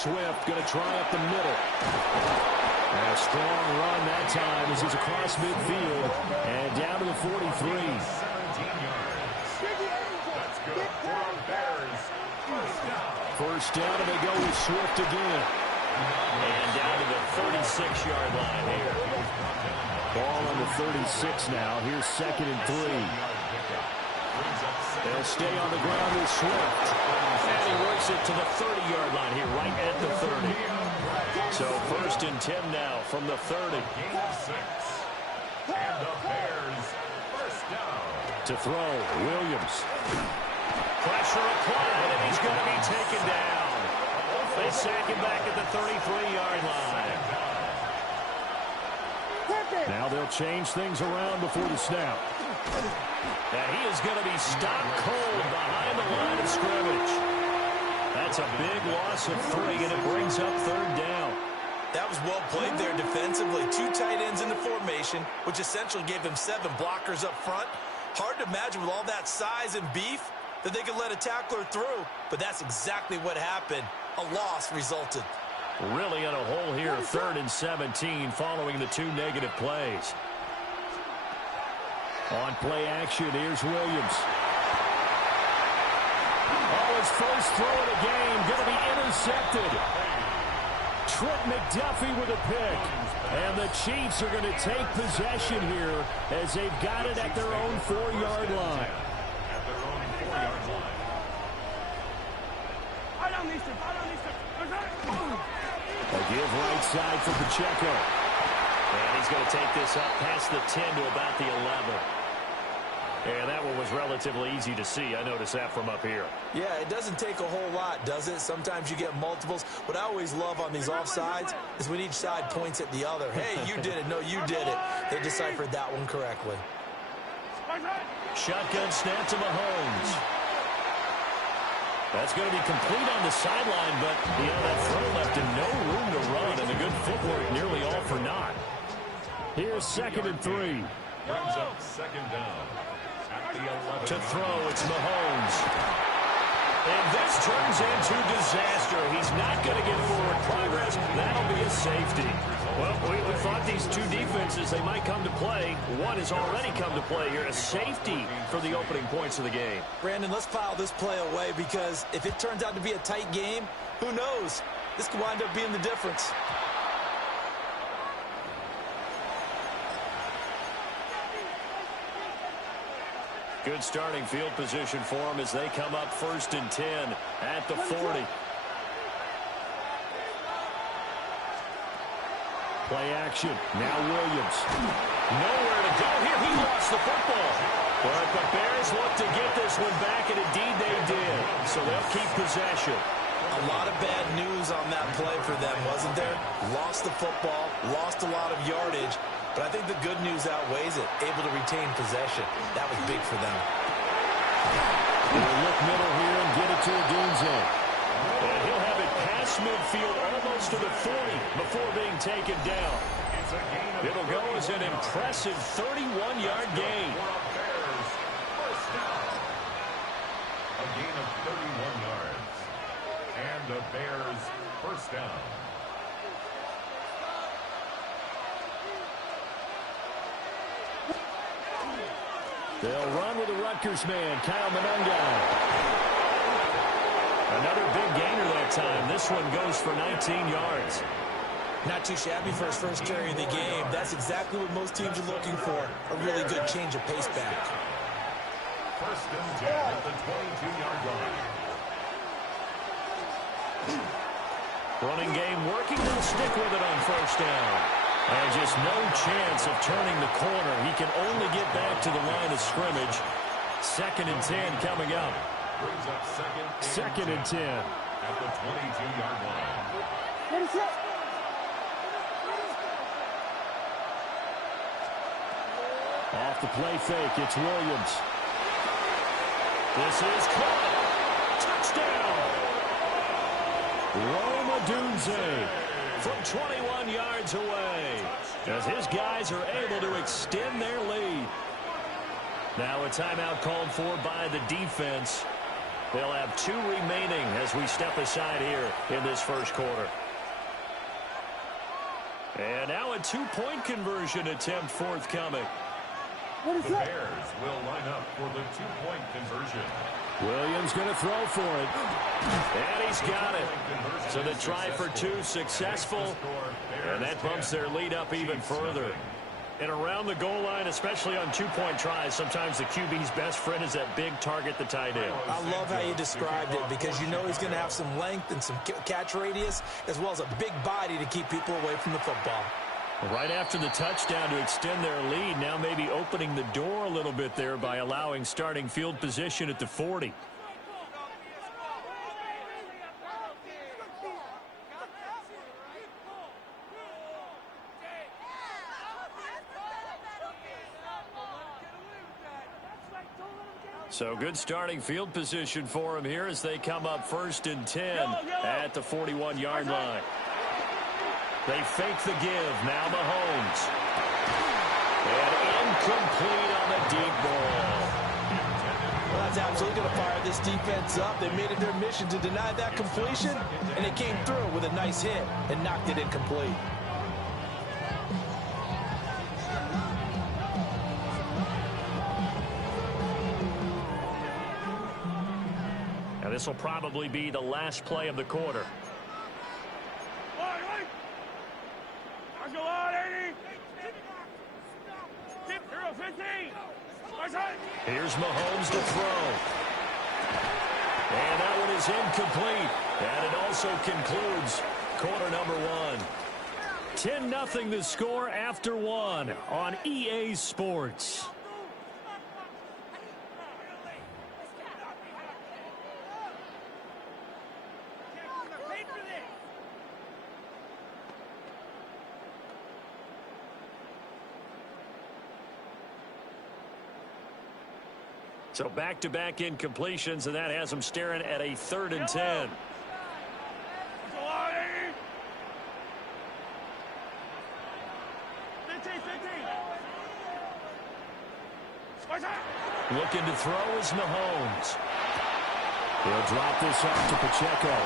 Swift going to try up the middle. And a strong run that time as he's across midfield and down to the 43. First down, and they go with Swift again. And down to the 36-yard line here. Ball on the 36 now. Here's 2nd and 3. They'll stay on the ground with Swift. And he works it to the 30-yard line here, right at the 30. So 1st and 10 now from the 30. And the Bears first down. To throw, Williams. Pressure applied, and he's going to be taken down. They sack him back at the 33-yard line. Now they'll change things around before the snap. And he is going to be stopped cold behind the line of scrimmage. That's a big loss of 3, and it brings up 3rd down. That was well played there defensively. 2 tight ends in the formation, which essentially gave him 7 blockers up front. Hard to imagine with all that size and beef that they could let a tackler through, but that's exactly what happened. A loss resulted. Really in a hole here, 3rd and 17 following the 2 negative plays. On play action, here's Williams. Oh, his first throw of the game, going to be intercepted. Trent McDuffie with a pick. And the Chiefs are going to take possession here as they've got it at their own 4-yard line. A give right side for Pacheco. And he's going to take this up past the 10 to about the 11. And that one was relatively easy to see. I noticed that from up here. Yeah, it doesn't take a whole lot, does it? Sometimes you get multiples. What I always love on these offsides is when each side points at the other. Hey, you did it. No, you did it. They deciphered that one correctly. Shotgun snap to Mahomes. That's going to be complete on the sideline, but that throw left him no room to run, and the good footwork nearly all for naught. Here's 2nd and 3. Brings up 2nd down. To throw, it's Mahomes. And this turns into disaster. He's not going to get forward progress. That'll be a safety. Well, we thought these 2 defenses, they might come to play. One has already come to play here, a safety for the opening points of the game. Brandon, let's file this play away because if it turns out to be a tight game, who knows? This could wind up being the difference. Good starting field position for them as they come up 1st and 10 at the 40. Play action. Now Williams. Nowhere to go here. He lost the football. But the Bears look to get this one back, and indeed they did. So they'll keep possession. A lot of bad news on that play for them, wasn't there? Lost the football, lost a lot of yardage. But I think the good news outweighs it. Able to retain possession. That was big for them. They'll look middle here and get it to Odunze. And he'll have it past midfield almost to the 40 before being taken down. It'll go as an impressive 31-yard gain. A gain of 31 yards. And the Bears first down. They'll run with the Rutgers man, Kyle Monungai. Another big gainer that time. This one goes for 19 yards. Not too shabby for his first carry of the game. That's exactly what most teams are looking for. A really good change of pace back. 1st and 10 at the 22-yard line. Running game working. They'll stick with it on 1st down. And just no chance of turning the corner. He can only get back to the line of scrimmage. 2nd and 10 coming up. Brings up 2nd and 10. At the 22-yard line. Off the play fake, it's Williams. This is caught. Touchdown. Rome Odunze from 21 yards away as his guys are able to extend their lead. Now a timeout called for by the defense. They'll have 2 remaining as we step aside here in this first quarter. And now a 2-point conversion attempt forthcoming. The Bears will line up for the 2-point conversion. Williams going to throw for it. And he's got it. So the try for 2 successful. And that bumps their lead up even further. And around the goal line, especially on 2-point tries, sometimes the QB's best friend is that big target, the tight end. I love how you described it because you know he's going to have some length and some catch radius as well as a big body to keep people away from the football. Right after the touchdown to extend their lead, now maybe opening the door a little bit there by allowing starting field position at the 40. So good starting field position for him here as they come up 1st and 10 at the 41-yard line. They fake the give. Now Mahomes. And incomplete on the deep ball. Well, that's absolutely going to fire this defense up. They made it their mission to deny that completion, and they came through with a nice hit and knocked it incomplete. Now this will probably be the last play of the quarter. Here's Mahomes to throw. And that one is incomplete. And it also concludes quarter number 1. 10-0 the score after 1 on EA Sports. So back-to-back incompletions, and that has them staring at a 3rd and 10. Looking to throw is Mahomes. He'll drop this off to Pacheco.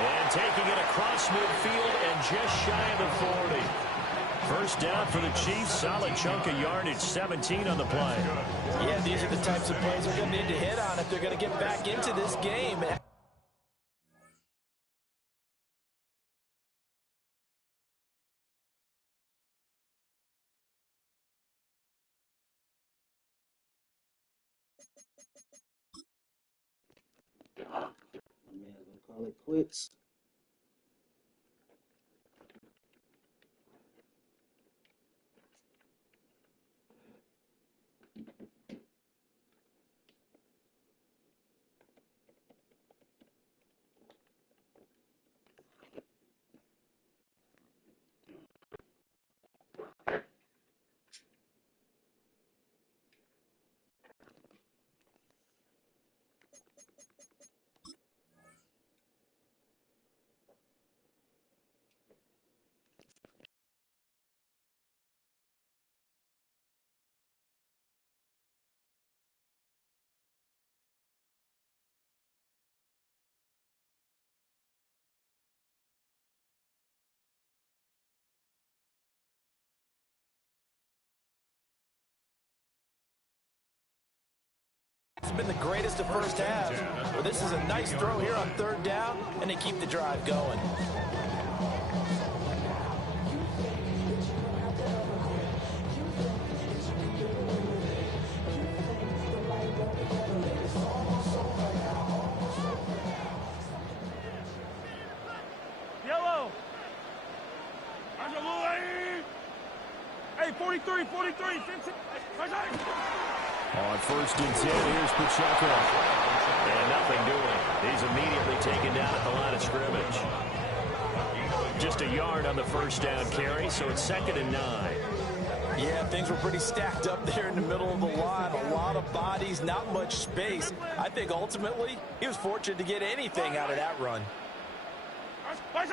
And taking it across midfield and just shy of the 40. First down for the Chiefs. Solid chunk of yardage, 17 on the play. Yeah, these are the types of plays they're going to need to hit on if they're going to get back into this game. Man, we'll call it quits. It's been the greatest of first halves. Well, this is a nice throw here on 3rd down, and they keep the drive going. Yellow. Hey, 43, 43, 15. On 1st and 10, here's Pacheco. And nothing doing. He's immediately taken down at the line of scrimmage. Just a yard on the first down carry, so it's 2nd and 9. Yeah, things were pretty stacked up there in the middle of the line. A lot of bodies, not much space. I think ultimately he was fortunate to get anything out of that run. On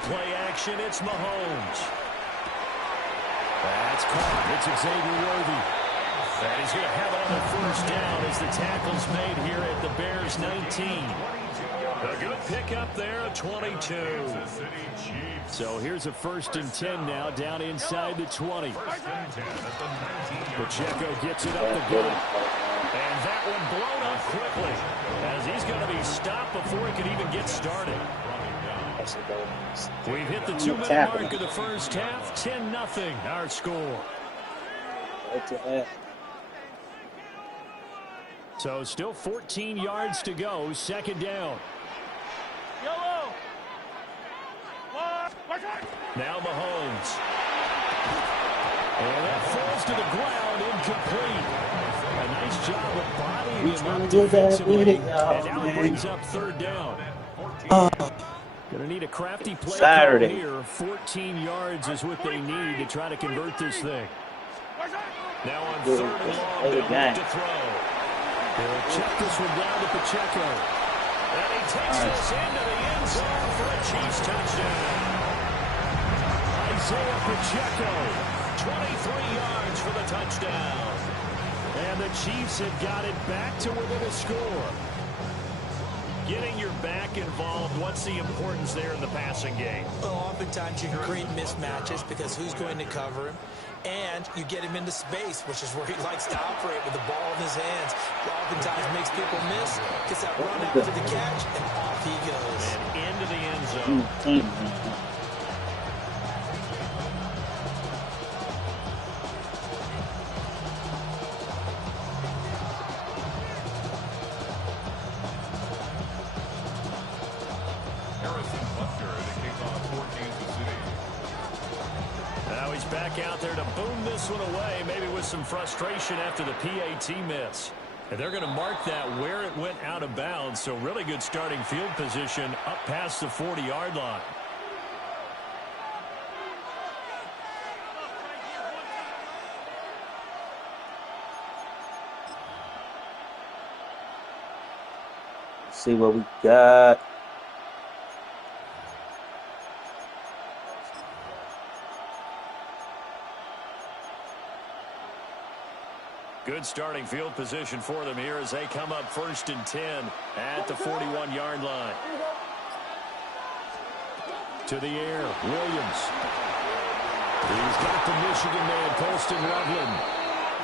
play action, it's Mahomes. That's caught. It's Xavier Worthy. And he's going to have another first down as the tackle's made here at the Bears 19. A good pickup there, a 22. So here's a 1st and 10 now, down inside the 20. Pacheco gets it up the gut. And that one blown up quickly, as he's going to be stopped before he can even get started. We've hit the 2-minute mark of the first half. 10-0 our score. So still 14 yards to go. 2nd down. Yellow. Now Mahomes. And that falls to the ground, incomplete. A nice job of bodying him up defensively. And now it brings up 3rd down. Going to need a crafty play call here. 14 yards is what they need to try to convert this thing. Now on 3rd and long, they'll look to throw. They'll check this one down to Pacheco. And he takes this into the end zone for a Chiefs touchdown. Isaiah Pacheco, 23 yards for the touchdown. And the Chiefs have got it back to within a score. Getting your back involved, what's the importance there in the passing game? Well, oftentimes you can create mismatches because who's going to cover him? And you get him into space, which is where he likes to operate with the ball in his hands. It oftentimes makes people miss, gets that run out to the catch, and off he goes. And into the end zone. Back out there to boom this one away, maybe with some frustration after the PAT miss. And they're going to mark that where it went out of bounds, so really good starting field position up past the 40-yard line. Let's see what we got. Good starting field position for them here as they come up 1st and 10 at the 41-yard line. To the air, Williams. He's got the Michigan man, Colston Loveland.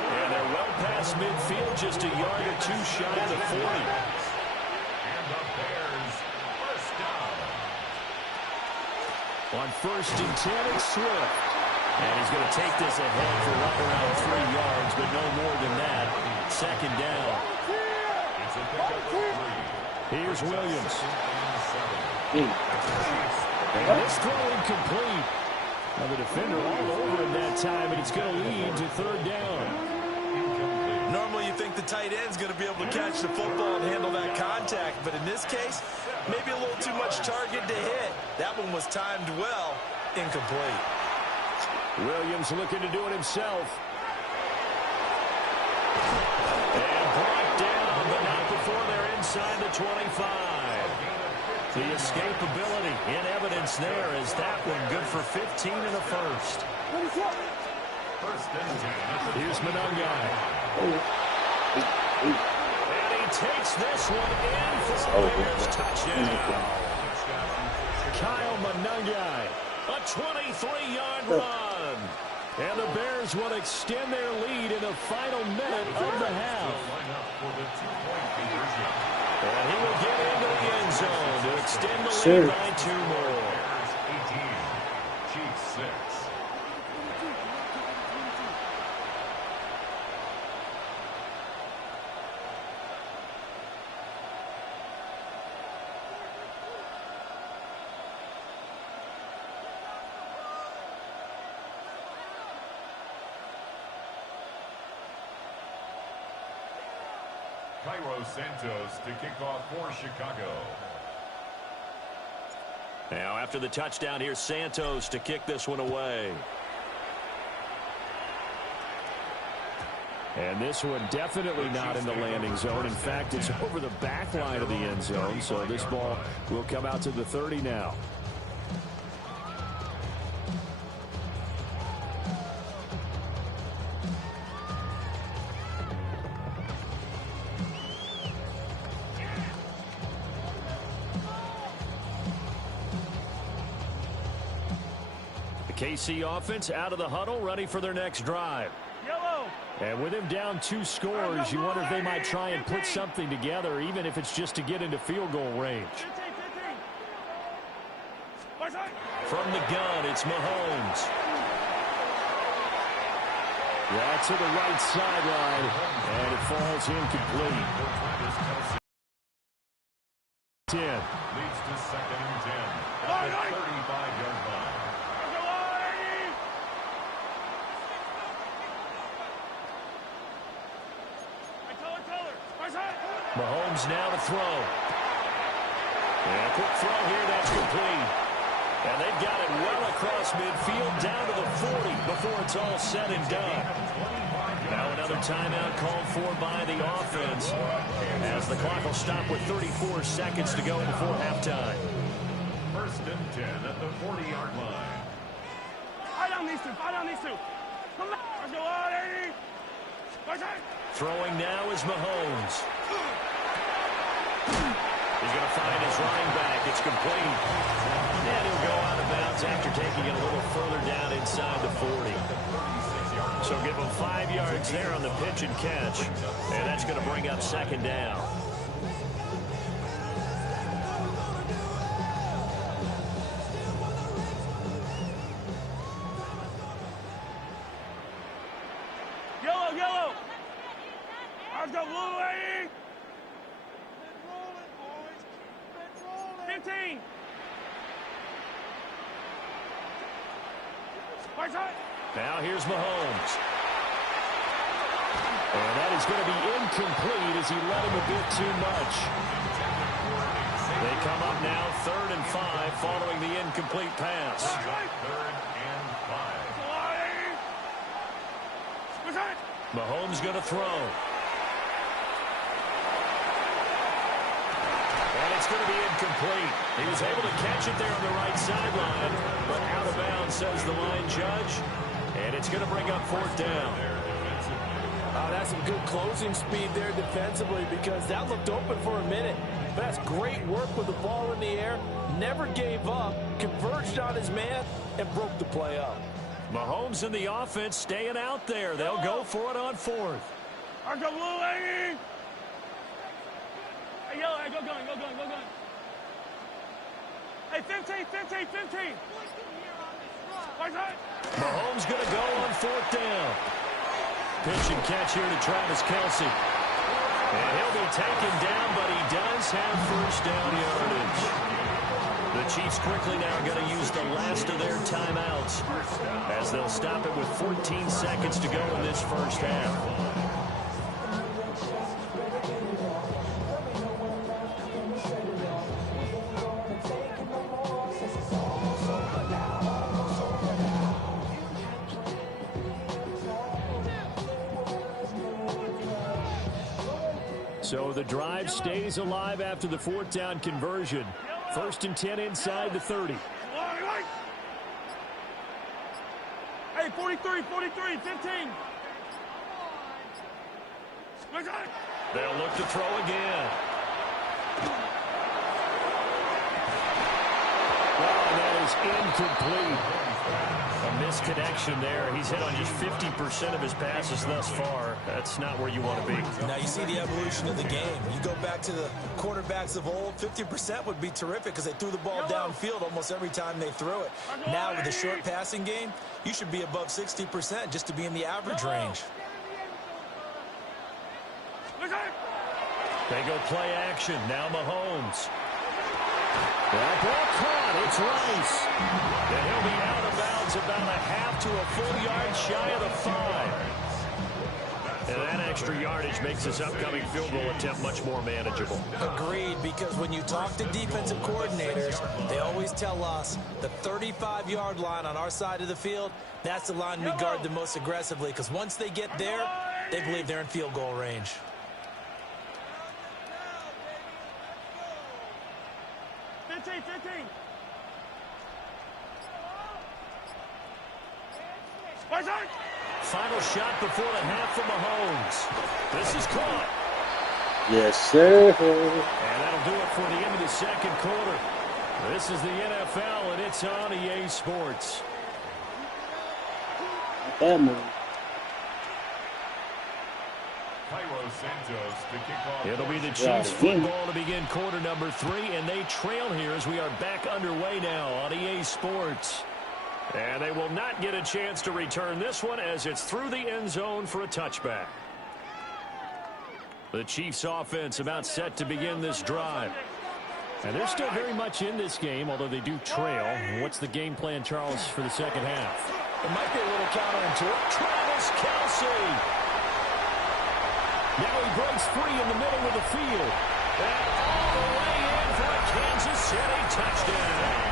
And they're well past midfield, just a yard or two shy of the 40. And the Bears first down. On 1st and 10, it's Swift. And he's going to take this ahead for right around 3 yards, but no more than that. 2nd down. Here's Williams. And this throw incomplete. Now the defender all over him that time, and it's going to lead to 3rd down. Normally you think the tight end's going to be able to catch the football and handle that contact, but in this case, maybe a little too much target to hit. That one was timed well, incomplete. Williams looking to do it himself. And brought down, but not before they're inside the 25. The escapability in evidence there as that one good for 15 in the first. Here's Monangai. And he takes this one in for a Bears touchdown. Kyle Monangai, a 23-yard run. And the Bears will extend their lead in the final minute of the half. And he will get into the end zone to extend the lead by 2 more. 18, Chiefs 6. Cairo Santos to kick off for Chicago. Now after the touchdown, here's Santos to kick this one away. And this one definitely not in the landing zone. In fact, it's over the back line of the end zone. So this ball will come out to the 30 now. KC offense out of the huddle, ready for their next drive. Yellow. And with him down 2 scores, you wonder if they might try and put something together, even if it's just to get into field goal range. 15. From the gun, it's Mahomes. That's to the right sideline, and it falls incomplete. 10. Leads to 2nd and 10 at the 35-yard line. Mahomes now to throw. And a quick throw here, that's complete. And they've got it well across midfield, down to the 40 before it's all said and done. Now another timeout called for by the offense, as the clock will stop with 34 seconds to go before halftime. 1st and 10 at the 40-yard line. Fight on these two. Come on. Let's go, Eddie. Throwing now is Mahomes. He's going to find his running back. It's complete. And he'll go out of bounds after taking it a little further down inside the 40. So give him 5 yards there on the pitch and catch. And that's going to bring up 2nd down. Yellow. Let's go, blue, Eddie. 15. Now here's Mahomes. And that is going to be incomplete as he let him a bit too much. They come up now 3rd and 5 following the incomplete pass. 3rd and 5. Mahomes going to throw. And it's going to be incomplete. He was able to catch it there on the right sideline, but out of bounds, says the line judge. And it's going to bring up 4th down. That's some good closing speed there defensively, because that looked open for a minute. But that's great work with the ball in the air. Never gave up, converged on his man, and broke the play up. Mahomes and the offense staying out there. They'll go for it on 4th. Let's go, blue, Eddie. Hey, yellow, go gun. Hey, 15. Mahomes going to go on 4th down. Pitch and catch here to Travis Kelce. And he'll be taken down, but he does have 1st down yardage. The Chiefs quickly now going to use the last of their timeouts, as they'll stop it with 14 seconds to go in this 1st half. So the drive stays alive after the 4th down conversion. 1st and 10 inside the 30. Hey, 43, 15. They'll look to throw again. Well, that is incomplete. A misconnection there. He's hit on just 50% of his passes thus far. That's not where you want to be. Now you see the evolution of the game. You go back to the quarterbacks of old, 50% would be terrific because they threw the ball downfield almost every time they threw it. Now with the short passing game, you should be above 60% just to be in the average range. They go play action. Now Mahomes. That ball caught. It's Rice. And he'll be out of bounds about a half to a full yard shy of the 5. And that extra yardage makes this upcoming field goal attempt much more manageable. Agreed, because when you talk to defensive coordinators, they always tell us the 35-yard line on our side of the field, that's the line we guard the most aggressively, because once they get there, they believe they're in field goal range. Final shot before the half from Mahomes. This is caught. Yes, sir. And that'll do it for the end of the 2nd quarter. This is the NFL, and it's on EA Sports. Got that move. It'll be the Chiefs football to begin quarter number 3, and they trail here as we are back underway now on EA Sports. And they will not get a chance to return this one as it's through the end zone for a touchback. The Chiefs offense about set to begin this drive. And they're still very much in this game, although they do trail. What's the game plan, Charles, for the second half? It might be a little counterintuitive. Travis Kelce. Now he breaks free in the middle of the field. And all the way in for a Kansas City touchdown.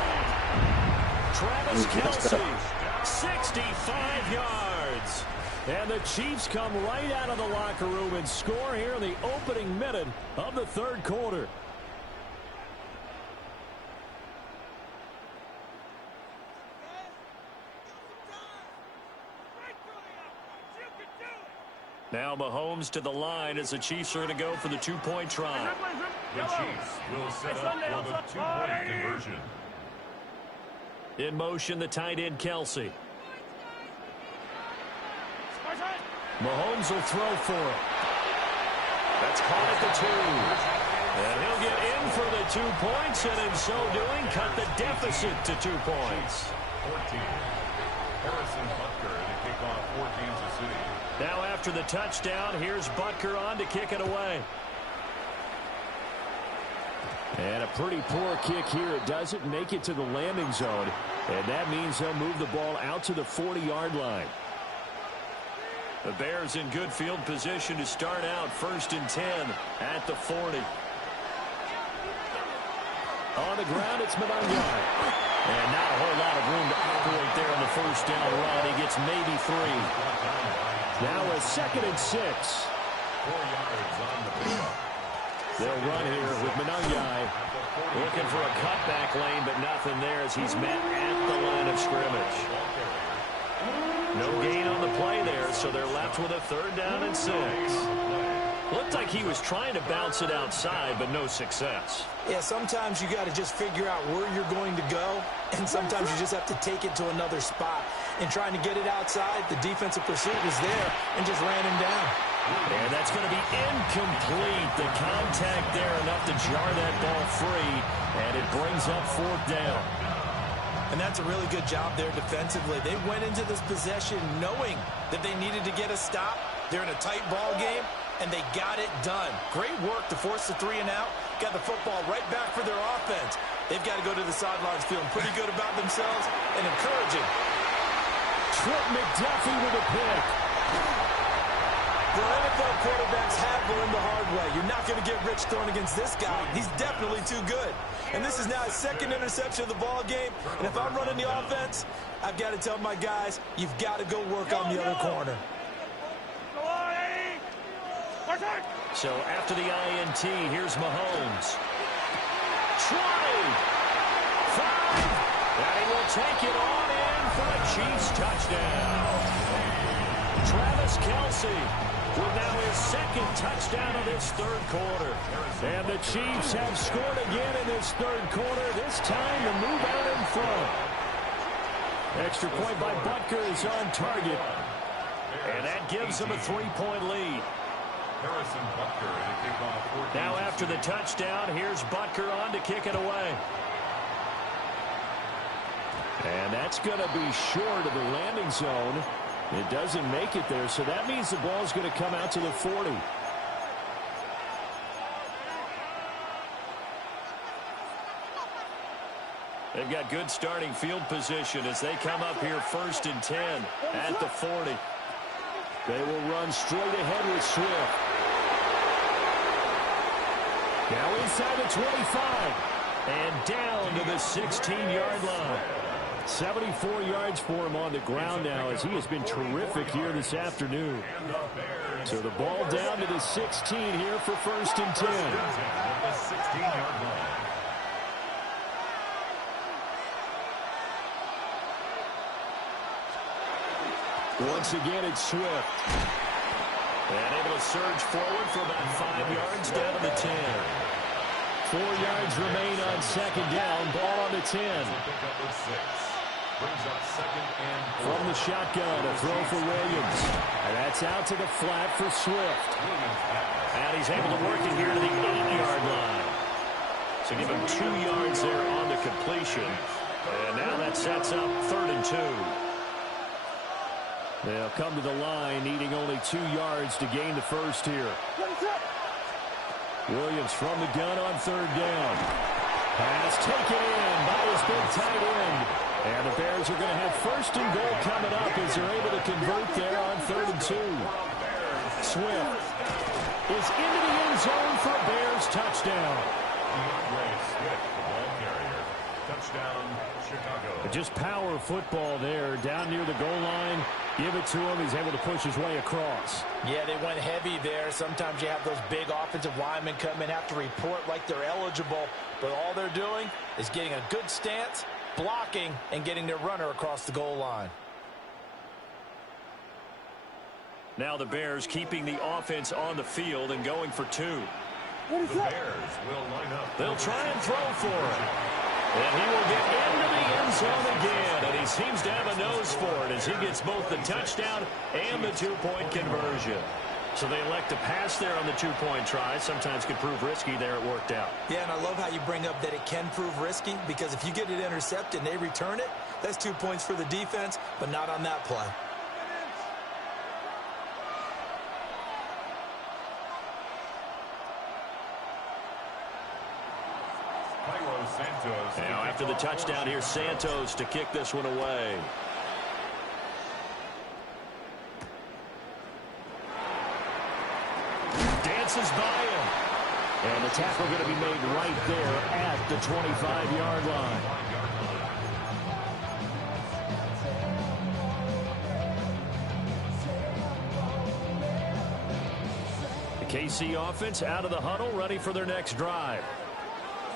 Travis Kelce, 65 yards. And the Chiefs come right out of the locker room and score here in the opening minute of the third quarter. Now Mahomes to the line as the Chiefs are going to go for the two-point try. The Chiefs will set up for the two-point conversion. In motion, the tight end, Kelce. Mahomes will throw for it. That's caught at the 2. And he'll get in for the 2 points, and in so doing, cut the deficit to 2 points. 14. Harrison Butker to kick off for Kansas City. Now after the touchdown, here's Butker on to kick it away. And a pretty poor kick here. It doesn't make it to the landing zone. And that means they'll move the ball out to the 40-yard line. The Bears in good field position to start out 1st and 10 at the 40. On the ground, it's Madden. And not a whole lot of room to operate there on the first down run. He gets maybe 3. Now a 2nd and 6. 4 yards on the pickup. They'll run here with Manungai looking for a cutback lane, but nothing there as he's met at the line of scrimmage. No gain on the play there, so they're left with a 3rd down and 6. Looked like he was trying to bounce it outside, but no success. Yeah, sometimes you got to just figure out where you're going to go, and sometimes you just have to take it to another spot. And trying to get it outside, the defensive pursuit was there and just ran him down. And that's going to be incomplete. The contact there enough to jar that ball free, and it brings up 4th down. And that's a really good job there defensively. They went into this possession knowing that they needed to get a stop. They're in a tight ball game, and they got it done. Great work to force the 3 and out. Got the football right back for their offense. They've got to go to the sidelines feeling pretty good about themselves and encouraging. Trent McDuffie with a pick. The NFL quarterbacks have learned the hard way. You're not going to get rich throwing against this guy. He's definitely too good. And this is now his 2nd interception of the ball game. And if I'm running the offense, I've got to tell my guys, you've got to go work on the other corner. So after the INT, here's Mahomes. 20. 5. And he will take it on in for a Chiefs touchdown. Travis Kelce with now his 2nd touchdown of this 3rd quarter. And the Chiefs have scored again in this 3rd quarter. This time to move out in front. Extra point by Butker is on target. And that gives them a 3-point lead. Harrison Butker to kick off for Now after the touchdown, here's Butker on to kick it away. And that's going to be short of the landing zone. It doesn't make it there, so that means the ball's going to come out to the 40. They've got good starting field position as they come up here 1st and 10 at the 40. They will run straight ahead with Swift. Now inside the 25 and down to the 16-yard line. 74 yards for him on the ground now as he has been terrific here this afternoon. So the ball down to the 16 here for 1st and 10. the 16-yard line. Once again, it's Swift. And able to surge forward for about 5 yards down to the 10. 4 yards remain on 2nd down. Ball on the 10. Pick up with 6. brings up second and From the shotgun, a throw for Williams. And that's out to the flat for Swift. And he's able to work it here to the 8-yard line. So give him 2 yards there on the completion. And now that sets up 3rd and 2. They'll come to the line, needing only 2 yards to gain the first here. Williams from the gun on 3rd down. Pass taken in by his big tight end. And the Bears are going to have 1st and goal coming up as they're able to convert there on 3rd and 2. Swift is into the end zone for a Bears touchdown. Touchdown, Chicago. Just power football there, down near the goal line. Give it to him. He's able to push his way across. Yeah, they went heavy there. Sometimes you have those big offensive linemen come in, have to report like they're eligible. But all they're doing is getting a good stance, blocking, and getting their runner across the goal line. Now the Bears keeping the offense on the field and going for 2. The Bears will line up. They'll try and throw for it. And he will get into the end zone again. And he seems to have a nose for it as he gets both the touchdown and the 2-point conversion. So they elect to pass there on the 2-point try. Sometimes could prove risky there. It worked out. Yeah, and I love how you bring up that it can prove risky, because if you get it intercepted and they return it, that's 2 points for the defense, but not on that play. Now after the touchdown, here's Santos to kick this one away. Dances by him. And the tackle going to be made right there at the 25-yard line. The KC offense out of the huddle, ready for their next drive.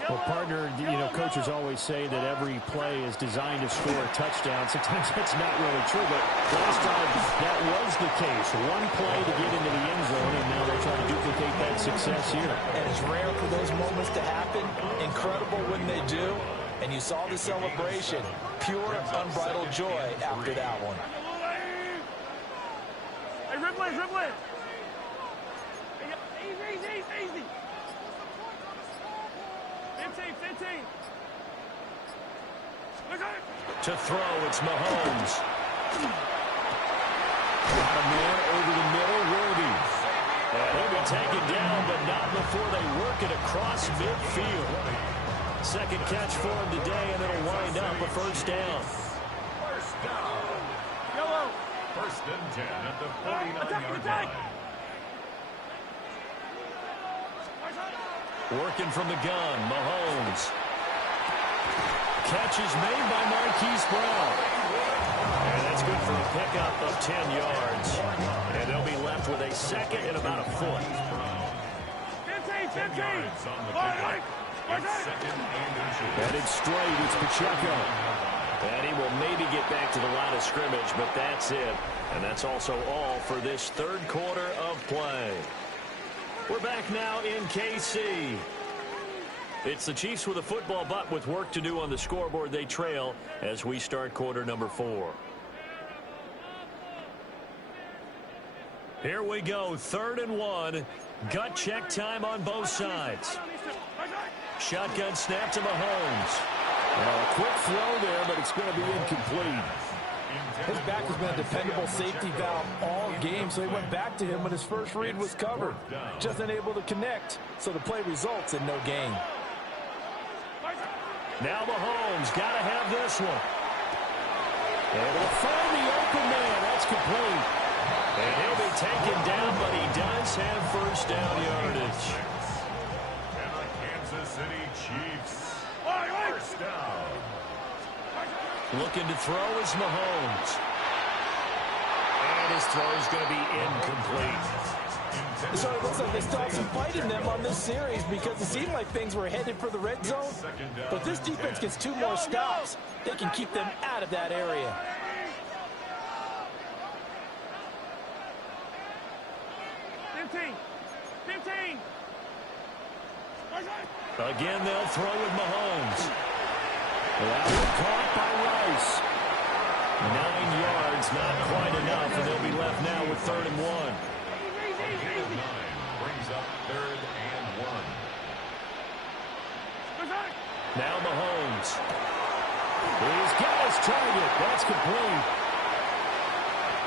Well, partner, coaches always say that every play is designed to score a touchdown. Sometimes that's not really true, but last time that was the case. One play to get into the end zone, and now they're trying to duplicate that success here. And it's rare for those moments to happen. Incredible when they do. And you saw the celebration. Pure, unbridled joy after that one. Hey, Ripley, Ripley. Easy, easy. 15. To throw, it's Mahomes. Got a man over the middle, Worthy. And he'll be taken down, but not before they work it across midfield. Second catch for him today, and it'll wind up a 1st down. First down. Yellow. 1st and 10 at the 49-yard line. Working from the gun, Mahomes. Catch is made by Marquise Brown. And that's good for a pickup of 10 yards. And they'll be left with a 2nd and about a foot. 15. Headed straight, it's Pacheco. And he will maybe get back to the line of scrimmage, but that's it. And that's also all for this 3rd quarter of play. We're back now in KC. It's the Chiefs with a football, but with work to do on the scoreboard. They trail as we start quarter number 4. Here we go, 3rd and 1. Gut check time on both sides. Shotgun snap to Mahomes. Well, a quick throw there, but it's going to be incomplete. His back has been a dependable safety valve all game, so he went back to him when his first read was covered. Just unable to connect, so the play results in no gain. Now Mahomes got to have this one. Able to find the open man. That's complete. And he'll be taken down, but he does have 1st down yardage. And the Kansas City Chiefs. 1st down. Looking to throw is Mahomes. And his throw is going to be incomplete. So it looks like they still have some fight in them on this series, because it seemed like things were headed for the red zone. But this defense gets 2 more stops. They can keep them out of that area. 15. Again, they'll throw with Mahomes. That one caught by Rice. 9 yards, not quite enough, and they'll be left now with 3rd and 1. A gain of 9 brings up 3rd and 1. Now Mahomes. He's got his target. That's complete.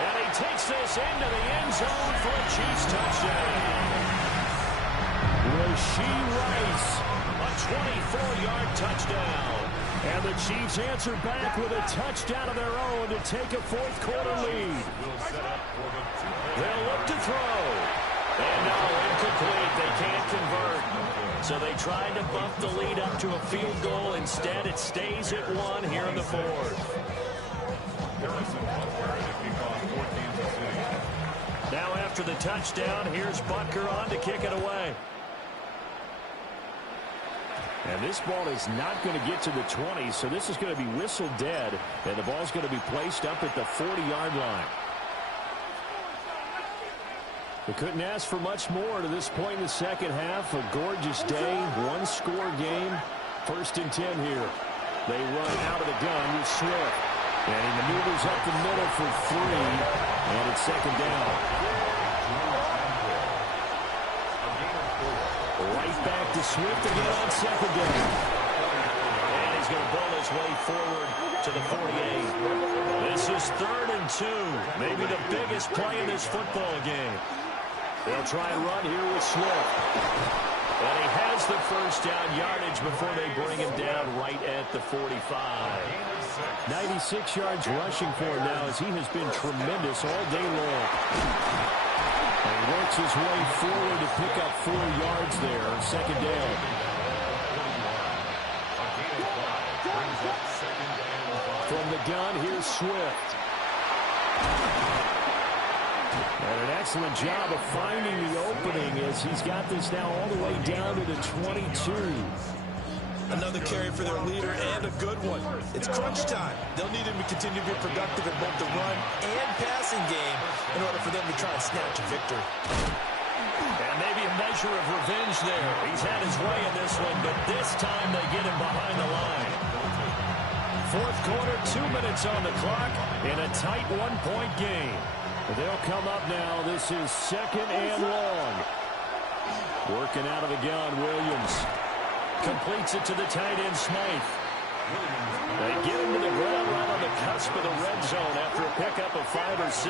And he takes this into the end zone for a Chiefs touchdown. Rashee Rice, a 24-yard touchdown. And the Chiefs answer back with a touchdown of their own to take a fourth-quarter lead. They'll look to throw. And no, incomplete. They can't convert. So they tried to bump the lead up to a field goal. Instead, it stays at 1 here in the fourth. Now after the touchdown, here's Butker on to kick it away. And this ball is not going to get to the 20, so this is going to be whistled dead, and the ball's going to be placed up at the 40-yard line. We couldn't ask for much more to this point in the second half. A gorgeous day, one-score game. 1st and 10 here. They run out of the gun with Swift. And he maneuvers up the middle for 3, and it's 2nd down. Right back to Swift again on 2nd down. And he's going to ball his way forward to the 48. This is 3rd and 2. Maybe the biggest play in this football game. They'll try and run here with Swift. And he has the first down yardage before they bring him down right at the 45. 96 yards rushing for him now as he has been tremendous all day long. And he works his way forward to pick up 4 yards there. 2nd down. From the gun, here's Swift. And an excellent job of finding the opening as he's got this now all the way down to the 22. Another carry for their leader and a good one. It's crunch time. They'll need him to continue to be productive in both the run and passing game in order for them to try and snatch a victory. And maybe a measure of revenge there. He's had his way in this one, but this time they get him behind the line. 4th quarter, 2 minutes on the clock in a tight 1-point game. They'll come up now. This is 2nd and long. Working out of the gun, Williams. Completes it to the tight end, Smythe. They get him to the ground right on the cusp of the red zone after a pickup of 5 or 6.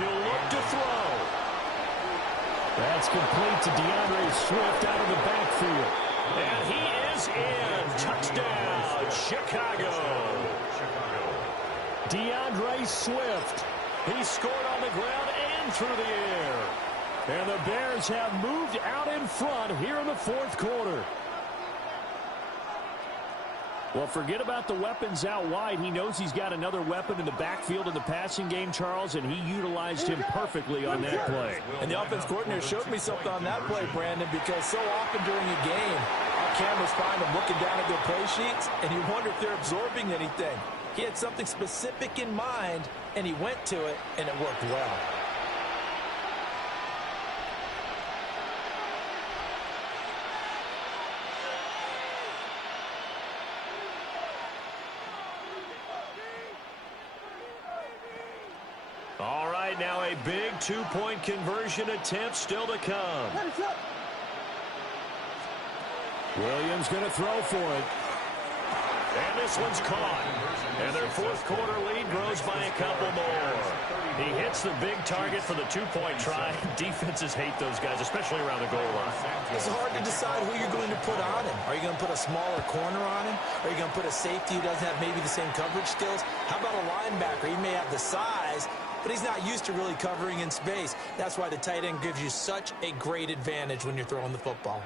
He'll look to throw. That's complete to DeAndre Swift out of the backfield. And he is in. Touchdown, Chicago. DeAndre Swift. He scored on the ground and through the air. And the Bears have moved out in front here in the 4th quarter. Well, forget about the weapons out wide. He knows he's got another weapon in the backfield in the passing game, Charles, and he utilized him perfectly on that play. And the offense coordinator showed me something on that play, Brandon, because so often during a game, our cameras find them looking down at their play sheets, and you wonder if they're absorbing anything. He had something specific in mind, and he went to it, and it worked well. All right, now a big 2-point conversion attempt still to come. Williams going to throw for it. And this one's caught. And their 4th quarter lead grows by a couple more. He hits the big target for the 2-point try. Defenses hate those guys, especially around the goal line. It's hard to decide who you're going to put on him. Are you going to put a smaller corner on him? Are you going to put a safety who doesn't have maybe the same coverage skills? How about a linebacker? He may have the size, but he's not used to really covering in space. That's why the tight end gives you such a great advantage when you're throwing the football.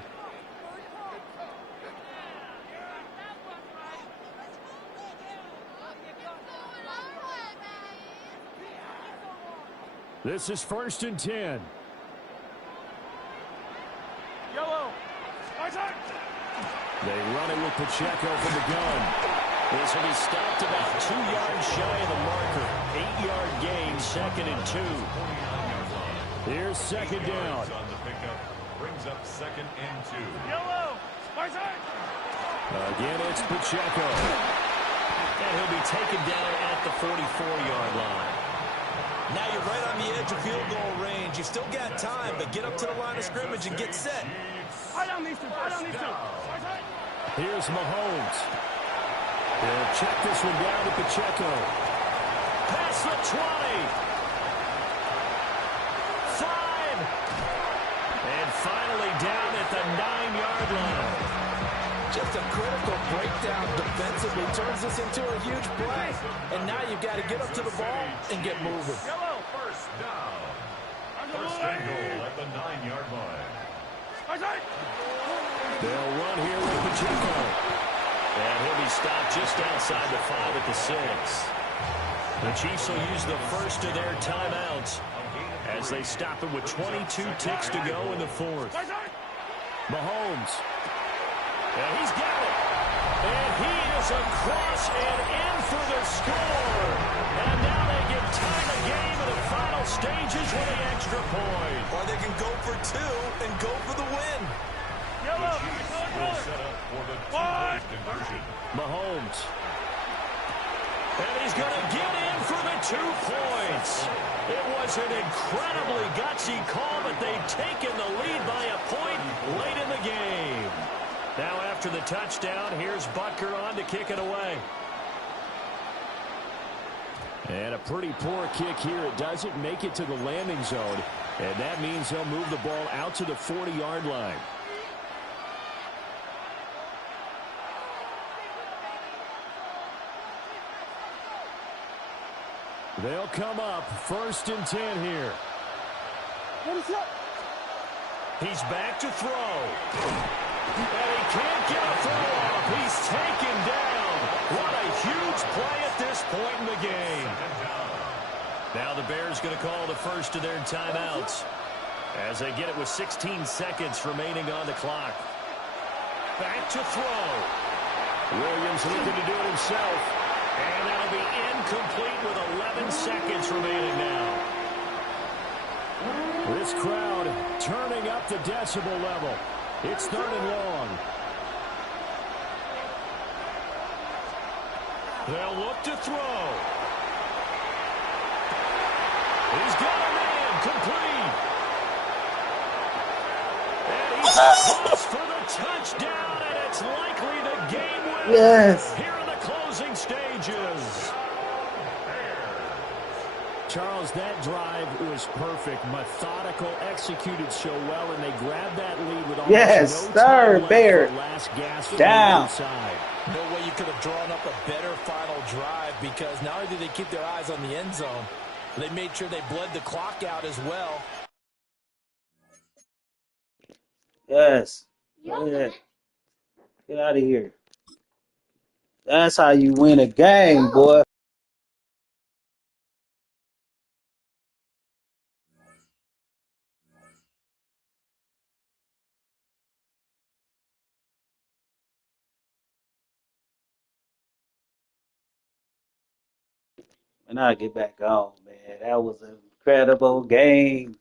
This is 1st and 10. Yellow. They run it with Pacheco from the gun. This will be stopped about 2 yards shy of the marker. 8-yard gain, 2nd and 2. Here's 2nd down. Brings up 2nd and 2. Yellow. Again, it's Pacheco. And he'll be taken down at the 44-yard line. Now you're right on the edge of field goal range. You've still got time, but get up to the line of scrimmage and get set. Fight on these two. Fight on these two. Here's Mahomes. They'll check this one down to Pacheco. Past the 20. 5. And finally down at the 9-yard line. Just a critical breakdown defensively turns this into a huge play. And now you've got to get up to the ball and get moving. First down. First and goal at the 9-yard line. They'll run here with Pacheco. And he'll be stopped just outside the 5 at the 6. The Chiefs will use the first of their timeouts as they stop it with 22 ticks to go in the 4th. Mahomes. And he's got it. And he is across and in for the score. And now they can tie the game in the final stages with the extra point. Or they can go for 2 and go for the win. The Chiefs will set up for the two-point conversion. Mahomes. And he's going to get in for the 2 points. It was an incredibly gutsy call, but they've taken the lead by a point late in the game. Now after the touchdown, here's Butker on to kick it away. And a pretty poor kick here. It doesn't make it to the landing zone. And that means they'll move the ball out to the 40-yard line. They'll come up 1st and 10 here. He's back to throw. And he can't get a throw off. He's taken down. What a huge play at this point in the game. Now the Bears going to call the first of their timeouts as they get it with 16 seconds remaining on the clock. Back to throw. Williams looking to do it himself. And that'll be incomplete with 11 seconds remaining now. This crowd turning up the decibel level. It's 3rd and long. They'll look to throw. He's got a man complete. And he's across for the touchdown, and it's likely the game winner. Yes. Here in the closing stages. Charles, that drive was perfect. Methodical, executed so well, and they grabbed that lead with almost Yes, no sir, time left Bear. for last gasp Down. inside. No way you could have drawn up a better final drive because not only did they keep their eyes on the end zone, they made sure they bled the clock out as well. Yes. Yeah. Get out of here. That's how you win a game, boy. And I'll get back on, man. That was an incredible game.